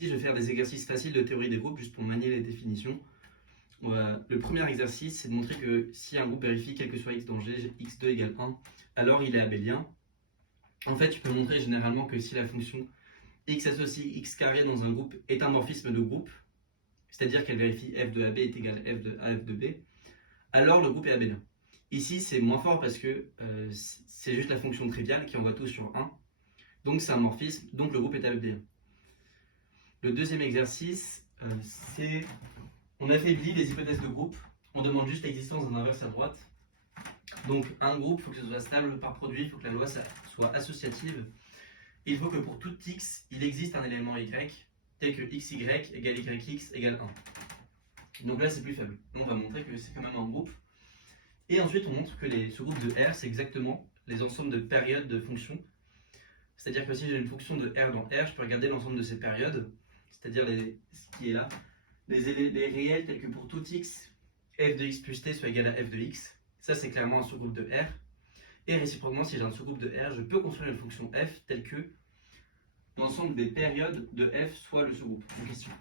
Je vais faire des exercices faciles de théorie des groupes juste pour manier les définitions. Le premier exercice, c'est de montrer que si un groupe vérifie quel que soit x dans G, x2 égale 1, alors il est abélien. En fait, tu peux montrer généralement que si la fonction x associe x carré dans un groupe est un morphisme de groupe, c'est-à-dire qu'elle vérifie f de AB est égal à f de A, f de B, alors le groupe est abélien. Ici, c'est moins fort parce que c'est juste la fonction triviale qui envoie tout sur 1. Donc c'est un morphisme, donc le groupe est abélien. Le deuxième exercice, c'est on affaiblit les hypothèses de groupe. On demande juste l'existence d'un inverse à droite. Donc un groupe, il faut que ce soit stable par produit, il faut que la loi soit associative. Et il faut que pour tout x, il existe un élément y, tel que xy égale yx égale 1. Donc là, c'est plus faible. Donc on va montrer que c'est quand même un groupe. Et ensuite, on montre que ce groupe de R, c'est exactement les ensembles de périodes de fonctions. C'est-à-dire que si j'ai une fonction de R dans R, je peux regarder l'ensemble de ces périodes, c'est-à-dire ce qui est là, les réels tels que pour tout x, f de x plus t soit égal à f de x. Ça, c'est clairement un sous-groupe de R. Et réciproquement, si j'ai un sous-groupe de R, je peux construire une fonction f telle que l'ensemble des périodes de f soit le sous-groupe en question.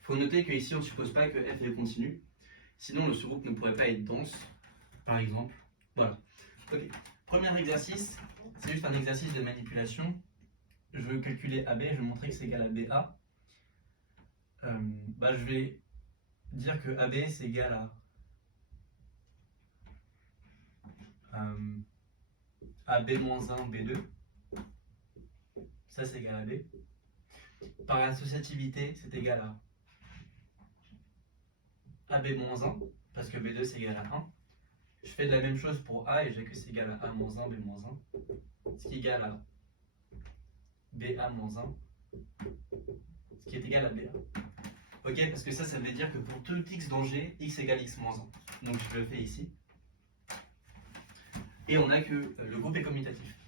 Il faut noter qu'ici, on ne suppose pas que f est continu. Sinon, le sous-groupe ne pourrait pas être dense, par exemple. Voilà. Ok. Premier exercice, c'est juste un exercice de manipulation. Je veux calculer AB, je vais montrer que c'est égal à BA. Je vais dire que AB c'est égal à AB-1, B2. Ça c'est égal à B. Par associativité, c'est égal à AB-1, parce que B2 c'est égal à 1. Je fais de la même chose pour A et j'ai que c'est égal à A-1, B-1, ce qui est égal à BA-1, ce qui est égal à BA. Ok, parce que ça veut dire que pour tout x dans G, x égale x-1. Donc je le fais ici. Et on a que le groupe est commutatif.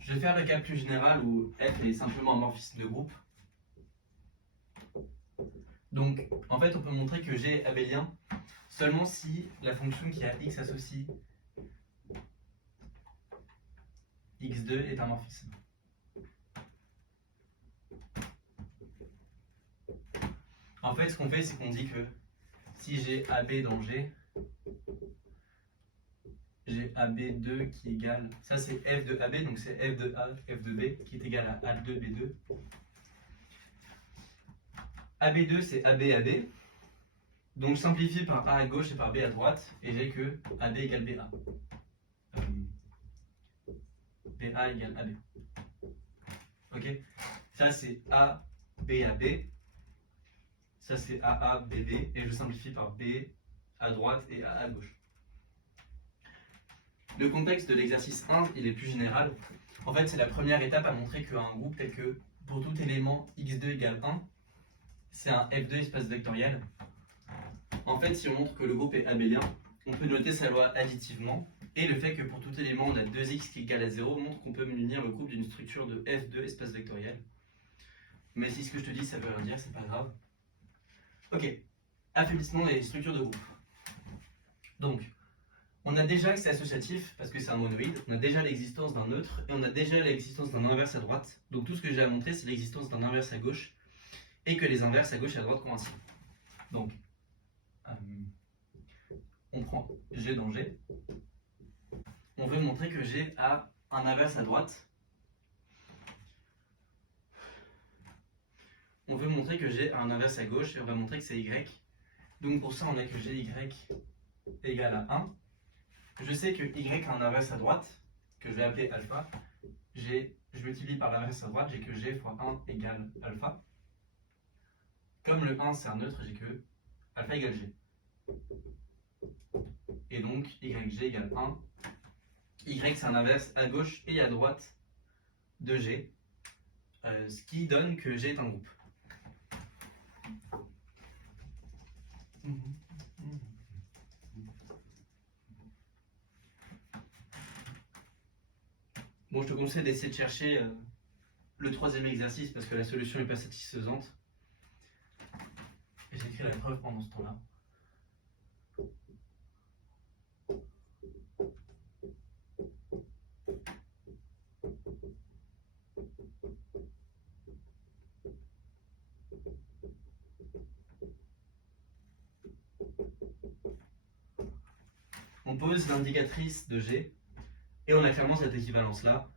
Je vais faire le cas plus général où f est simplement un morphisme de groupe. Donc, en fait, on peut montrer que G est abélien seulement si la fonction qui a x associe x2 est un morphisme. En fait, ce qu'on fait, c'est qu'on dit que si j'ai AB dans G, j'ai AB2 qui est égal, ça c'est f de AB, donc c'est f de A, f de B, qui est égal à A2, B2. AB2 c'est AB, AB. Donc je simplifie par A à gauche et par B à droite, et j'ai que AB égale BA. BA égale AB. Ok. Ça c'est A, B à B. Ça c'est AA, BB, et je simplifie par B à droite et A à gauche. Le contexte de l'exercice 1, il est plus général. En fait, c'est la première étape à montrer qu'un groupe tel que pour tout élément x2 égale 1, c'est un F2 espace vectoriel. En fait, si on montre que le groupe est abélien, on peut noter sa loi additivement. Et le fait que pour tout élément, on a 2x qui est égal à 0 montre qu'on peut munir le groupe d'une structure de F2 espace vectoriel. Mais si ce que je te dis, ça veut rien dire, c'est pas grave. Ok, affaiblissement des structures de groupe. Donc, on a déjà que c'est associatif parce que c'est un monoïde, on a déjà l'existence d'un neutre et on a déjà l'existence d'un inverse à droite. Donc tout ce que j'ai à montrer, c'est l'existence d'un inverse à gauche et que les inverses à gauche et à droite coïncident. Donc, on prend G dans G. On veut montrer que G a un inverse à droite. On veut montrer que G a un inverse à gauche et on va montrer que c'est Y. Donc pour ça, on a que GY égale à 1. Je sais que Y a un inverse à droite, que je vais appeler alpha. Je multiplie par l'inverse à droite, j'ai que G fois 1 égale alpha. Comme le 1 c'est un neutre, j'ai que alpha égale G. Et donc YG égale 1. Y c'est un inverse à gauche et à droite de G, ce qui donne que G est un groupe. Bon, je te conseille d'essayer de chercher le troisième exercice parce que la solution n'est pas satisfaisante. Et j'écris la preuve pendant ce temps-là. on pose l'indicatrice de G et on a clairement cette équivalence-là.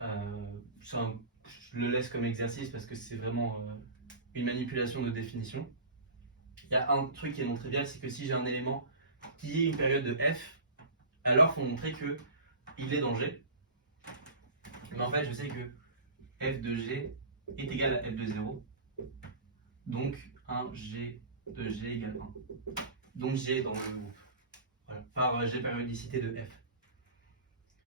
Je le laisse comme exercice parce que c'est vraiment une manipulation de définition. Il y a un truc qui est non trivial, c'est que si j'ai un élément qui est une période de f, alors il faut montrer qu'il est dans G. Mais en fait, je sais que f de G est égal à f de 0. Donc 1G de G égale 1. Donc G est dans le groupe. Voilà, par G périodicité de f.